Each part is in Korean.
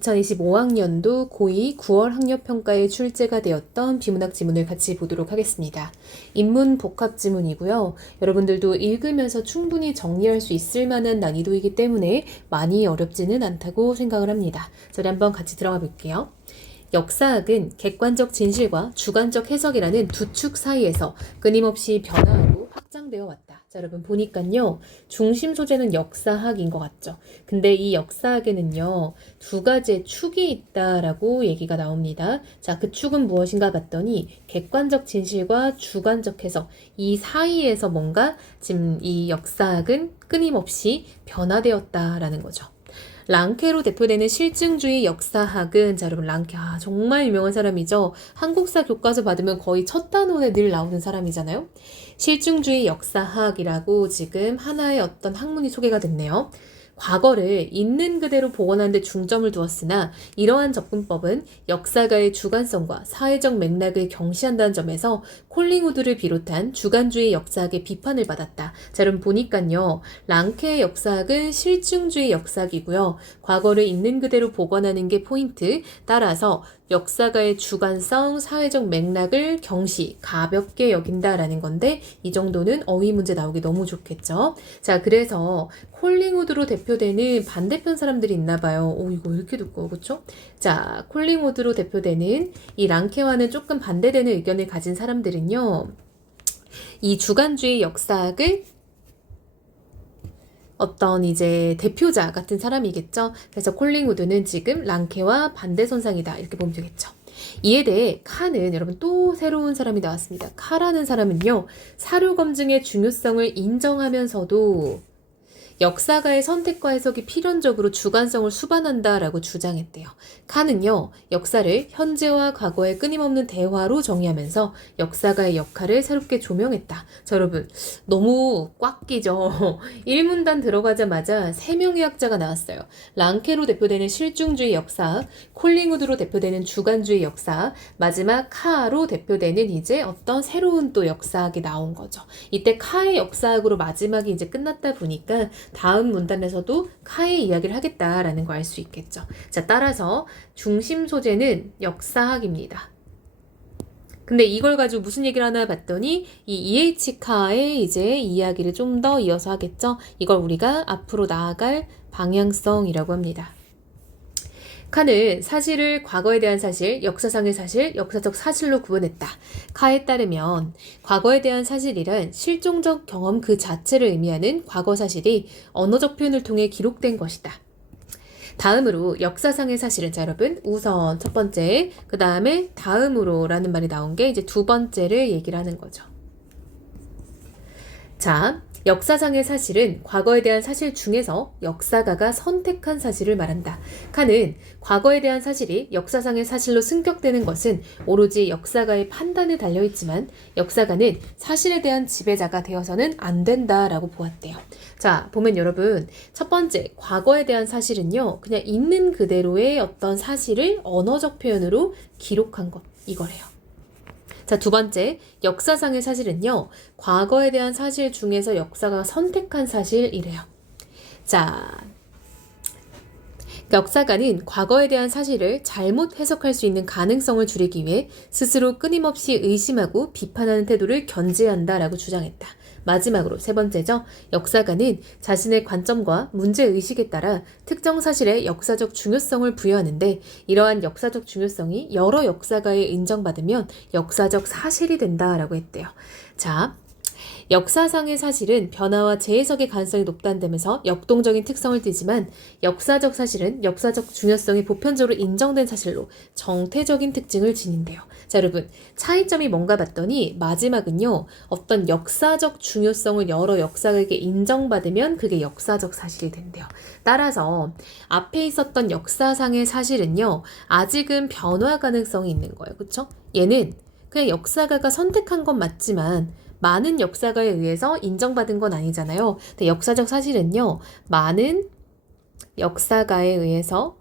2025학년도 고2 9월 학력평가에 출제가 되었던 비문학 지문을 같이 보도록 하겠습니다. 인문 복합 지문이고요. 여러분들도 읽으면서 충분히 정리할 수 있을 만한 난이도이기 때문에 많이 어렵지는 않다고 생각을 합니다. 저희 한번 같이 들어가 볼게요. 역사학은 객관적 진실과 주관적 해석이라는 두 축 사이에서 끊임없이 변화하고 확장되어 왔다. 자, 여러분 보니까요. 중심 소재는 역사학인 것 같죠. 근데 이 역사학에는요. 두 가지의 축이 있다라고 얘기가 나옵니다. 자, 그 축은 무엇인가 봤더니 객관적 진실과 주관적 해석 이 사이에서 뭔가 지금 이 역사학은 끊임없이 변화되었다라는 거죠. 랑케로 대표되는 실증주의 역사학은 자 여러분 랑케 정말 유명한 사람이죠. 한국사 교과서 받으면 거의 첫 단원에 늘 나오는 사람이잖아요. 실증주의 역사학이라고 지금 하나의 어떤 학문이 소개가 됐네요. 과거를 있는 그대로 복원하는 데 중점을 두었으나 이러한 접근법은 역사가의 주관성과 사회적 맥락을 경시한다는 점에서 콜링우드를 비롯한 주관주의 역사학의 비판을 받았다. 자, 여러분 보니까요. 랑케의 역사학은 실증주의 역사학이고요. 과거를 있는 그대로 복원하는 게 포인트. 따라서 역사가의 주관성, 사회적 맥락을 경시, 가볍게 여긴다라는 건데 이 정도는 어휘 문제 나오기 너무 좋겠죠. 자, 그래서 콜링우드로 대표되는 반대편 사람들이 있나 봐요. 오, 이거 왜 이렇게 두꺼워, 그쵸? 자, 콜링우드로 대표되는 이 랑케와는 조금 반대되는 의견을 가진 사람들은요. 이 주관주의 역사학을 어떤 이제 대표자 같은 사람이겠죠. 그래서 콜링우드는 지금 랑케와 반대선상이다. 이렇게 보면 되겠죠. 이에 대해 카는 여러분 또 새로운 사람이 나왔습니다. 카라는 사람은요. 사료 검증의 중요성을 인정하면서도 역사가의 선택과 해석이 필연적으로 주관성을 수반한다라고 주장했대요. 카는요, 역사를 현재와 과거의 끊임없는 대화로 정의하면서 역사가의 역할을 새롭게 조명했다. 자, 여러분, 너무 꽉 끼죠? 1문단 들어가자마자 3명의 학자가 나왔어요. 랑케로 대표되는 실증주의 역사학, 콜링우드로 대표되는 주관주의 역사학, 마지막 카로 대표되는 이제 어떤 새로운 또 역사학이 나온 거죠. 이때 카의 역사학으로 마지막이 이제 끝났다 보니까 다음 문단에서도 카의 이야기를 하겠다라는 거 알 수 있겠죠. 자, 따라서 중심 소재는 역사학입니다. 근데 이걸 가지고 무슨 얘기를 하나 봤더니 이 E.H. 카의 이제 이야기를 좀 더 이어서 하겠죠. 이걸 우리가 앞으로 나아갈 방향성이라고 합니다. 카는 사실을 과거에 대한 사실, 역사상의 사실, 역사적 사실로 구분했다. 카에 따르면 과거에 대한 사실이란 실종적 경험 그 자체를 의미하는 과거 사실이 언어적 표현을 통해 기록된 것이다. 다음으로 역사상의 사실은 자 여러분 우선 첫 번째, 그 다음에 다음으로 라는 말이 나온 게 이제 두 번째를 얘기를 하는 거죠. 자, 역사상의 사실은 과거에 대한 사실 중에서 역사가가 선택한 사실을 말한다. 카는 과거에 대한 사실이 역사상의 사실로 승격되는 것은 오로지 역사가의 판단에 달려있지만 역사가는 사실에 대한 지배자가 되어서는 안 된다라고 보았대요. 자, 보면 여러분 첫 번째 과거에 대한 사실은요. 그냥 있는 그대로의 어떤 사실을 언어적 표현으로 기록한 것 이거래요. 자, 두 번째, 역사상의 사실은요, 과거에 대한 사실 중에서 역사가 선택한 사실이래요. 자, 역사가는 과거에 대한 사실을 잘못 해석할 수 있는 가능성을 줄이기 위해 스스로 끊임없이 의심하고 비판하는 태도를 견제한다라고 주장했다. 마지막으로 세 번째죠. 역사가는 자신의 관점과 문제의식에 따라 특정 사실의 역사적 중요성을 부여하는데 이러한 역사적 중요성이 여러 역사가에 인정받으면 역사적 사실이 된다라고 했대요. 자, 역사상의 사실은 변화와 재해석의 가능성이 높다는 점에서 역동적인 특성을 띠지만 역사적 사실은 역사적 중요성이 보편적으로 인정된 사실로 정태적인 특징을 지닌대요. 자, 여러분 차이점이 뭔가 봤더니 마지막은요. 어떤 역사적 중요성을 여러 역사가에게 인정받으면 그게 역사적 사실이 된대요. 따라서 앞에 있었던 역사상의 사실은요. 아직은 변화 가능성이 있는 거예요. 그렇죠? 얘는 그냥 역사가가 선택한 건 맞지만 많은 역사가에 의해서 인정받은 건 아니잖아요. 근데 역사적 사실은요. 많은 역사가에 의해서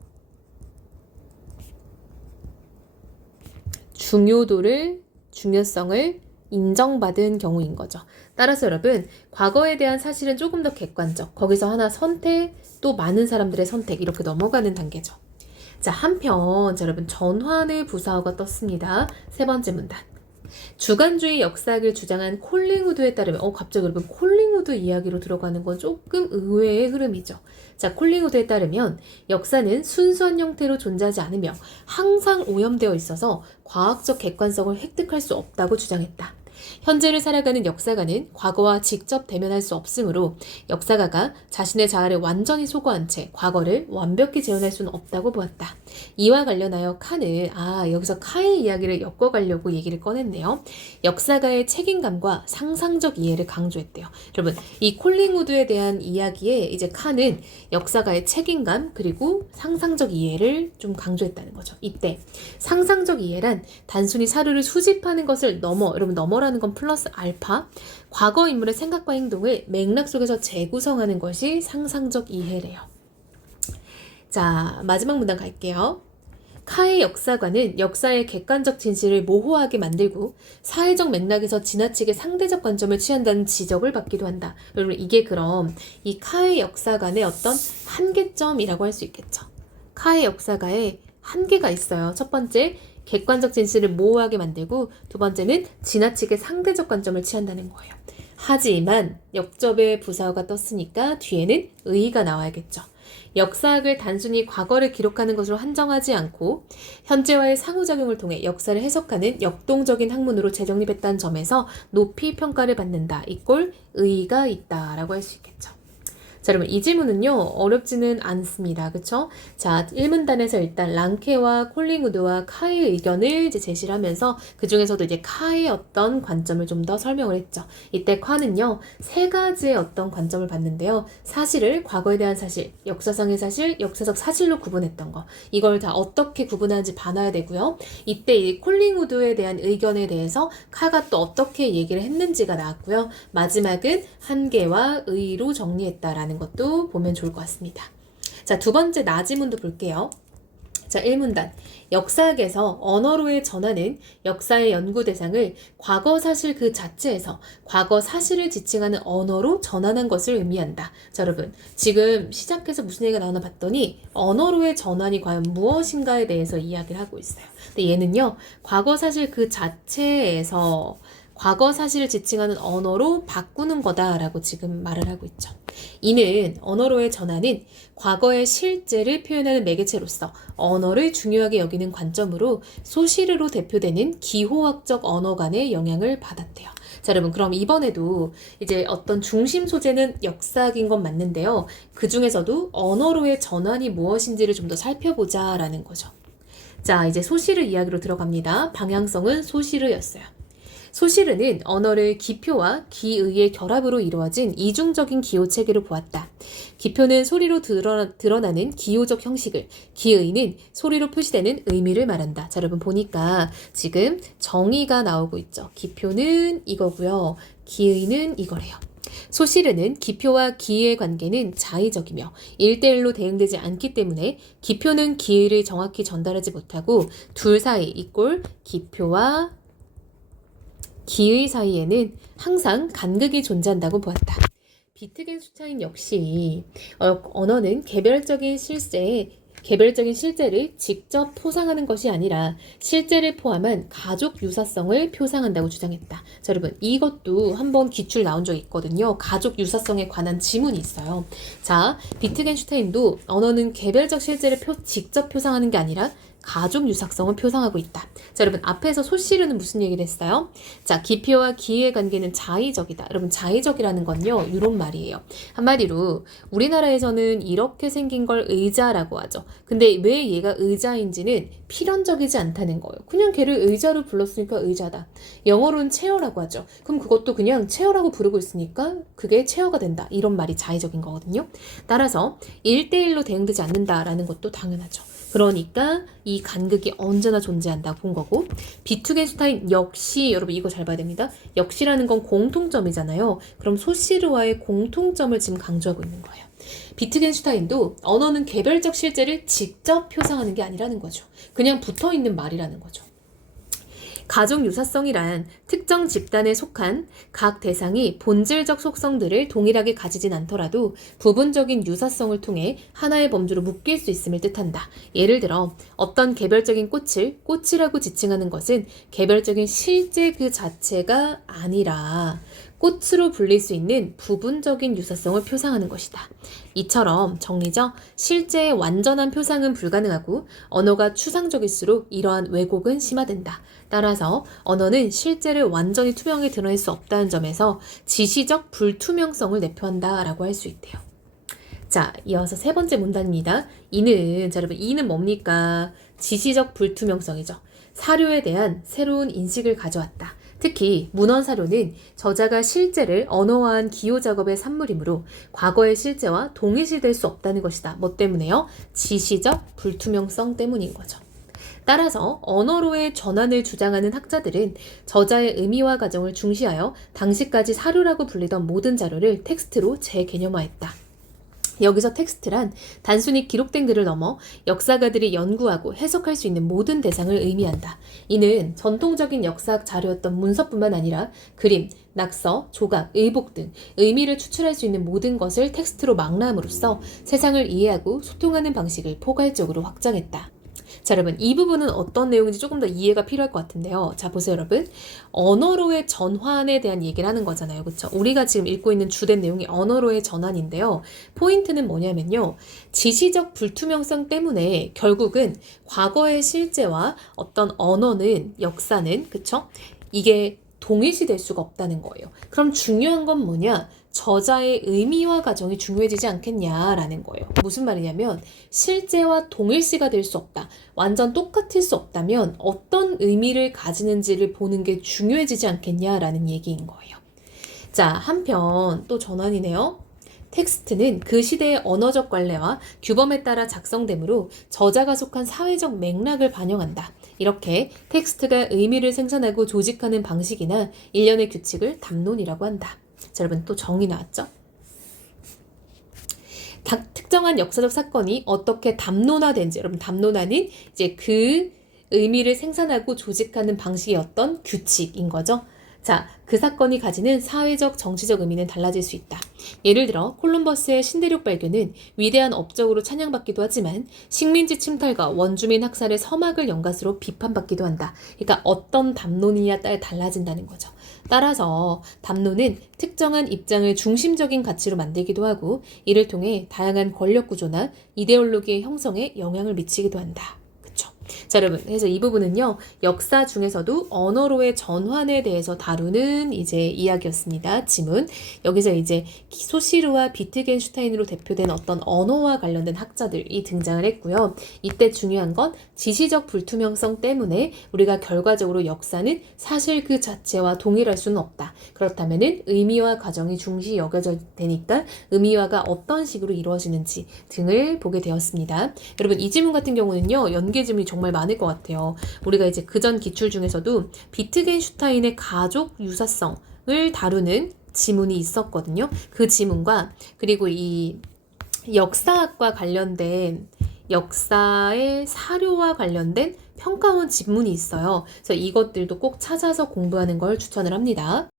중요성을 인정받은 경우인 거죠. 따라서 여러분 과거에 대한 사실은 조금 더 객관적, 거기서 하나 선택, 또 많은 사람들의 선택 이렇게 넘어가는 단계죠. 자, 한편 자, 여러분 전환의 부사어가 떴습니다. 세 번째 문단. 주관주의 역사학을 주장한 콜링우드에 따르면 갑자기 여러분 콜링우드 이야기로 들어가는 건 조금 의외의 흐름이죠. 자, 콜링우드에 따르면 역사는 순수한 형태로 존재하지 않으며 항상 오염되어 있어서 과학적 객관성을 획득할 수 없다고 주장했다. 현재를 살아가는 역사가는 과거와 직접 대면할 수 없으므로 역사가가 자신의 자아를 완전히 소거한 채 과거를 완벽히 재현할 수는 없다고 보았다. 이와 관련하여 칸은 여기서 카의 이야기를 엮어가려고 얘기를 꺼냈네요. 역사가의 책임감과 상상적 이해를 강조했대요. 여러분, 이 콜링우드에 대한 이야기에 이제 칸은 역사가의 책임감 그리고 상상적 이해를 좀 강조했다는 거죠. 이때 상상적 이해란 단순히 사료를 수집하는 것을 여러분 넘어라는 건 플러스 알파, 과거 인물의 생각과 행동을 맥락 속에서 재구성하는 것이 상상적 이해래요. 자, 마지막 문단 갈게요. 카의 역사관은 역사의 객관적 진실을 모호하게 만들고 사회적 맥락에서 지나치게 상대적 관점을 취한다는 지적을 받기도 한다. 여러분, 이게 그럼 이 카의 역사관의 어떤 한계점이라고 할 수 있겠죠. 카의 역사가에 한계가 있어요. 첫 번째, 객관적 진실을 모호하게 만들고 두 번째는 지나치게 상대적 관점을 취한다는 거예요. 하지만 역접의 부사어가 떴으니까 뒤에는 의의가 나와야겠죠. 역사학을 단순히 과거를 기록하는 것으로 한정하지 않고 현재와의 상호작용을 통해 역사를 해석하는 역동적인 학문으로 재정립했다는 점에서 높이 평가를 받는다. 이꼴 의의가 있다라고 할 수 있겠죠. 자, 여러분 이 질문은요 어렵지는 않습니다. 그쵸? 자, 1문단에서 일단 랑케와 콜링우드와 카의 의견을 이제 제시를 하면서 그 중에서도 이제 카의 어떤 관점을 좀 더 설명을 했죠. 이때 카는요 세 가지의 어떤 관점을 봤는데요. 사실을 과거에 대한 사실, 역사상의 사실, 역사적 사실로 구분했던 거. 이걸 다 어떻게 구분하는지 봐놔야 되고요. 이때 이 콜링우드에 대한 의견에 대해서 카가 또 어떻게 얘기를 했는지가 나왔고요. 마지막은 한계와 의의로 정리했다라는 것도 보면 좋을 것 같습니다. 자, 두 번째 나지문도 볼게요. 자, 1문단. 역사학에서 언어로의 전환은 역사의 연구 대상을 과거 사실 그 자체에서 과거 사실을 지칭하는 언어로 전환한 것을 의미한다. 자, 여러분 지금 시작해서 무슨 얘기가 나오나 봤더니 언어로의 전환이 과연 무엇인가에 대해서 이야기를 하고 있어요. 근데 얘는요 과거 사실 그 자체에서 과거 사실을 지칭하는 언어로 바꾸는 거다라고 지금 말을 하고 있죠. 이는 언어로의 전환은 과거의 실제를 표현하는 매개체로서 언어를 중요하게 여기는 관점으로 소시르로 대표되는 기호학적 언어관의 영향을 받았대요. 자, 여러분 그럼 이번에도 이제 어떤 중심 소재는 역사학인 건 맞는데요. 그 중에서도 언어로의 전환이 무엇인지를 좀 더 살펴보자라는 거죠. 자, 이제 소시르 이야기로 들어갑니다. 방향성은 소시르였어요. 소시르는 언어를 기표와 기의의 결합으로 이루어진 이중적인 기호 체계로 보았다. 기표는 소리로 드러나는 기호적 형식을, 기의는 소리로 표시되는 의미를 말한다. 자, 여러분 보니까 지금 정의가 나오고 있죠. 기표는 이거고요. 기의는 이거래요. 소시르는 기표와 기의의 관계는 자의적이며 1대1로 대응되지 않기 때문에 기표는 기의를 정확히 전달하지 못하고 둘 사이 이꼴 기표와 기의 사이에는 항상 간극이 존재한다고 보았다. 비트겐슈타인 역시 언어는 개별적인 실제를 직접 표상하는 것이 아니라 실제를 포함한 가족 유사성을 표상한다고 주장했다. 자, 여러분 이것도 한번 기출 나온 적이 있거든요. 가족 유사성에 관한 지문이 있어요. 자, 비트겐슈타인도 언어는 개별적 실제를 직접 표상하는 게 아니라 가족 유사성을 표상하고 있다. 자, 여러분 앞에서 소시르는 무슨 얘기를 했어요? 자, 기표와 기의 관계는 자의적이다. 여러분 자의적이라는 건요 이런 말이에요. 한마디로 우리나라에서는 이렇게 생긴 걸 의자라고 하죠. 근데 왜 얘가 의자인지는 필연적이지 않다는 거예요. 그냥 걔를 의자로 불렀으니까 의자다. 영어로는 체어라고 하죠. 그럼 그것도 그냥 체어라고 부르고 있으니까 그게 체어가 된다. 이런 말이 자의적인 거거든요. 따라서 1대1로 대응되지 않는다라는 것도 당연하죠. 그러니까 이 간극이 언제나 존재한다고 본 거고, 비트겐슈타인 역시 여러분 이거 잘 봐야 됩니다. 역시라는 건 공통점이잖아요. 그럼 소시르와의 공통점을 지금 강조하고 있는 거예요. 비트겐슈타인도 언어는 개별적 실제를 직접 표상하는 게 아니라는 거죠. 그냥 붙어있는 말이라는 거죠. 가족 유사성이란 특정 집단에 속한 각 대상이 본질적 속성들을 동일하게 가지진 않더라도 부분적인 유사성을 통해 하나의 범주로 묶일 수 있음을 뜻한다. 예를 들어 어떤 개별적인 꽃을 꽃이라고 지칭하는 것은 개별적인 실제 그 자체가 아니라 꽃으로 불릴 수 있는 부분적인 유사성을 표상하는 것이다. 이처럼 정리죠. 실제의 완전한 표상은 불가능하고 언어가 추상적일수록 이러한 왜곡은 심화된다. 따라서 언어는 실제를 완전히 투명하게 드러낼 수 없다는 점에서 지시적 불투명성을 내포한다라고 할 수 있대요. 자, 이어서 세 번째 문단입니다. 이는, 자, 여러분, 이는 뭡니까? 지시적 불투명성이죠. 사료에 대한 새로운 인식을 가져왔다. 특히 문헌 사료는 저자가 실제를 언어화한 기호 작업의 산물이므로 과거의 실제와 동일시될 수 없다는 것이다. 뭐 때문에요? 지시적 불투명성 때문인 거죠. 따라서 언어로의 전환을 주장하는 학자들은 저자의 의미와 가정을 중시하여 당시까지 사료라고 불리던 모든 자료를 텍스트로 재개념화했다. 여기서 텍스트란 단순히 기록된 글을 넘어 역사가들이 연구하고 해석할 수 있는 모든 대상을 의미한다. 이는 전통적인 역사학 자료였던 문서뿐만 아니라 그림, 낙서, 조각, 의복 등 의미를 추출할 수 있는 모든 것을 텍스트로 망라함으로써 세상을 이해하고 소통하는 방식을 포괄적으로 확장했다. 자, 여러분, 이 부분은 어떤 내용인지 조금 더 이해가 필요할 것 같은데요. 자, 보세요, 여러분. 언어로의 전환에 대한 얘기를 하는 거잖아요. 그렇죠? 우리가 지금 읽고 있는 주된 내용이 언어로의 전환인데요. 포인트는 뭐냐면요. 지시적 불투명성 때문에 결국은 과거의 실제와 어떤 언어는, 역사는, 그쵸? 이게 동일시될 수가 없다는 거예요. 그럼 중요한 건 뭐냐? 저자의 의미와 가정이 중요해지지 않겠냐라는 거예요. 무슨 말이냐면 실제와 동일시가 될 수 없다. 완전 똑같을 수 없다면 어떤 의미를 가지는지를 보는 게 중요해지지 않겠냐라는 얘기인 거예요. 자, 한편 또 전환이네요. 텍스트는 그 시대의 언어적 관례와 규범에 따라 작성되므로 저자가 속한 사회적 맥락을 반영한다. 이렇게 텍스트가 의미를 생산하고 조직하는 방식이나 일련의 규칙을 담론이라고 한다. 자, 여러분 또 정의 나왔죠? 특정한 역사적 사건이 어떻게 담론화된지, 여러분 담론화는 이제 그 의미를 생산하고 조직하는 방식의 어떤 규칙인 거죠. 자, 그 사건이 가지는 사회적, 정치적 의미는 달라질 수 있다. 예를 들어 콜럼버스의 신대륙 발견은 위대한 업적으로 찬양받기도 하지만 식민지 침탈과 원주민 학살의 서막을 연gat으로 비판받기도 한다. 그러니까 어떤 담론이냐에 따라 달라진다는 거죠. 따라서 담론은 특정한 입장을 중심적인 가치로 만들기도 하고 이를 통해 다양한 권력 구조나 이데올로기의 형성에 영향을 미치기도 한다. 자, 여러분, 그래서 이 부분은요, 역사 중에서도 언어로의 전환에 대해서 다루는 이제 이야기였습니다. 지문. 여기서 이제 소시르와 비트겐슈타인으로 대표된 어떤 언어와 관련된 학자들이 등장을 했고요. 이때 중요한 건 지시적 불투명성 때문에 우리가 결과적으로 역사는 사실 그 자체와 동일할 수는 없다. 그렇다면은 의미와 가정이 중시 여겨져 되니까 의미화가 어떤 식으로 이루어지는지 등을 보게 되었습니다. 여러분, 이 지문 같은 경우는요, 연계 지문이 정말 많을 것 같아요. 우리가 이제 그전 기출 중에서도 비트겐슈타인의 가족 유사성을 다루는 지문이 있었거든요. 그 지문과 그리고 이 역사학과 관련된 역사의 사료와 관련된 평가원 지문이 있어요. 그래서 이것들도 꼭 찾아서 공부하는 걸 추천을 합니다.